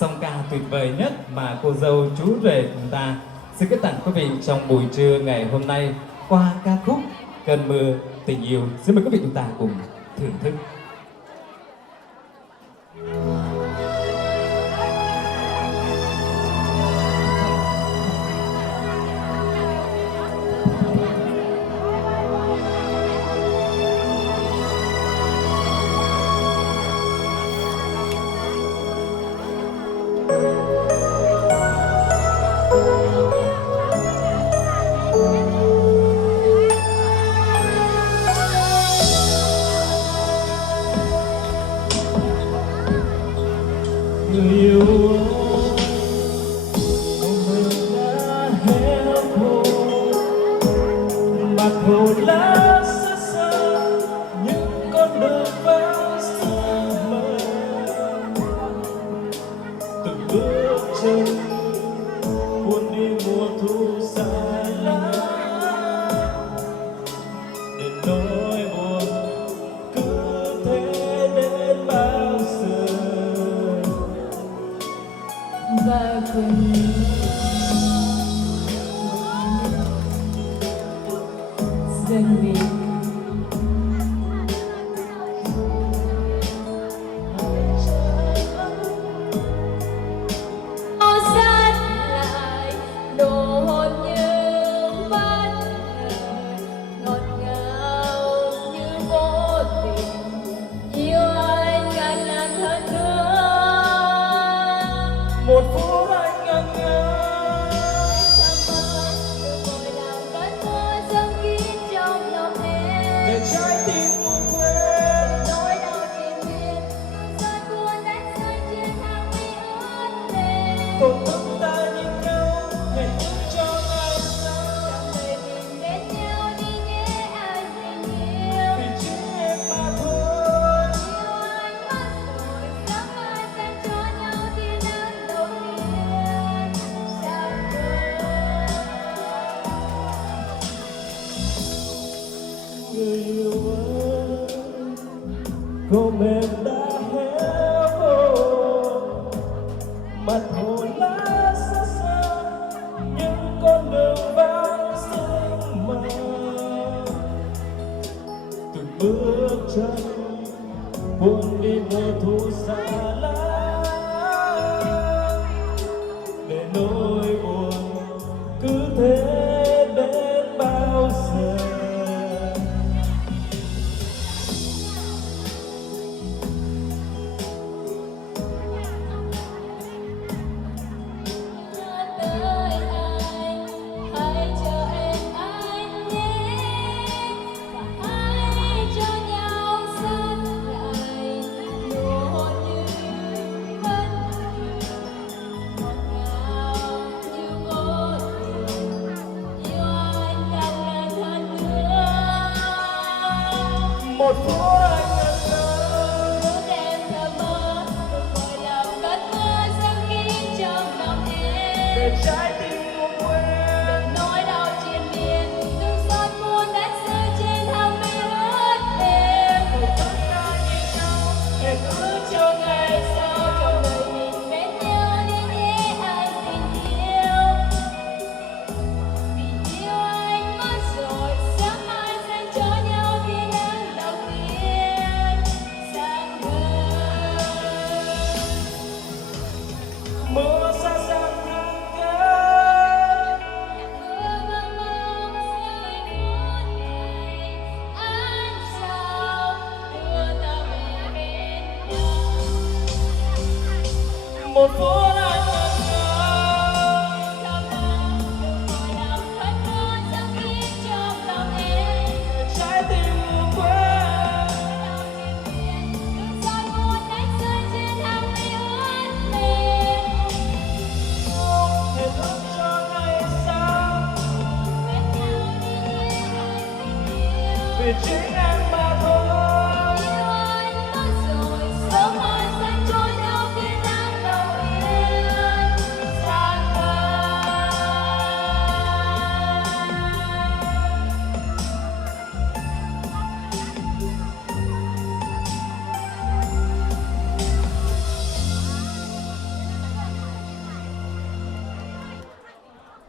song ca tuyệt vời nhất mà cô dâu chú rể chúng ta xin gửi tặng quý vị trong buổi trưa ngày hôm nay qua ca khúc Cơn mưa tình yêu. Xin mời quý vị chúng ta cùng thưởng thức. Người yêu ơi, đã héo khô, mặt hồ lá xa xa, những con đường vắng sương mờ, từng bước chân buồn đi mùa thu xa lắm, để nỗi buồn cứ thế đến bao giờ. Và cùng dần đi sát lại nụ hôn như bắt lời ngọt ngào như vô tình yêu anh càng làm hơn nữa. Một phút anh ngẩn ngơ ngồi làm cơn mưa dâng kín trong lòng em để trái tim buồn quên. nỗi đau triền miên cơn buồn đánh rơi trên hàng mi ướt mềm. Còn thức ta nhìn nhau hẹn ước cho ngày sau, Dòng đời mình bên nhau đi nhé anh tình yêu. vì chính em mà thôi. Yêu anh mất rồi sớm mai dành cho nhau tia nắng đầu tiên sáng ngời. Người yêu ơi, gồm em đã héo khô, mặt hồ lá xa xa, những con đường vắng sương mờ, từng bước chân buồn đi mùa thu xa lắm, để nỗi buồn cứ thế đến bao giờ. Tới anh hãy chờ em anh nhé và hãy cho nhau sát lại nụ hôn như vẫn ngọt ngào như vô tình yêu anh càng ngày hơn nữa. Một phút anh ngẩn ngơ Ước em thơ mơ ngồi làm cơn mưa dâng kín trong lòng để em. trái tim buồn quên. Nỗi đau triền miên từng giọt buồn đã rơi trên hàng mi ướt mềm. Chúng ta nhìn nhau hẹn ước cho ngày sau, Trong đời mình bên nhau đi nhé anh tình yêu. Vì yêu anh mất rồi sớm mai dành cho nhau tia nắng đầu tiên sáng ngời. mưa xa xa thương nhớ. Mưa mong mong rơi phút này anh sao đưa ta về bên nhau. Một phút anh ngẩn ngơ Thơ mơ ngồi làm cơn mưa dâng kín trong lòng em. để trái tim buồn quên. Đau triền miên từng giọt buồn đánh rơi trên hàng mi ướt mềm. Hẹn ước cho ngày sau, Bên nhau đi nhé anh tình yêu. vì chính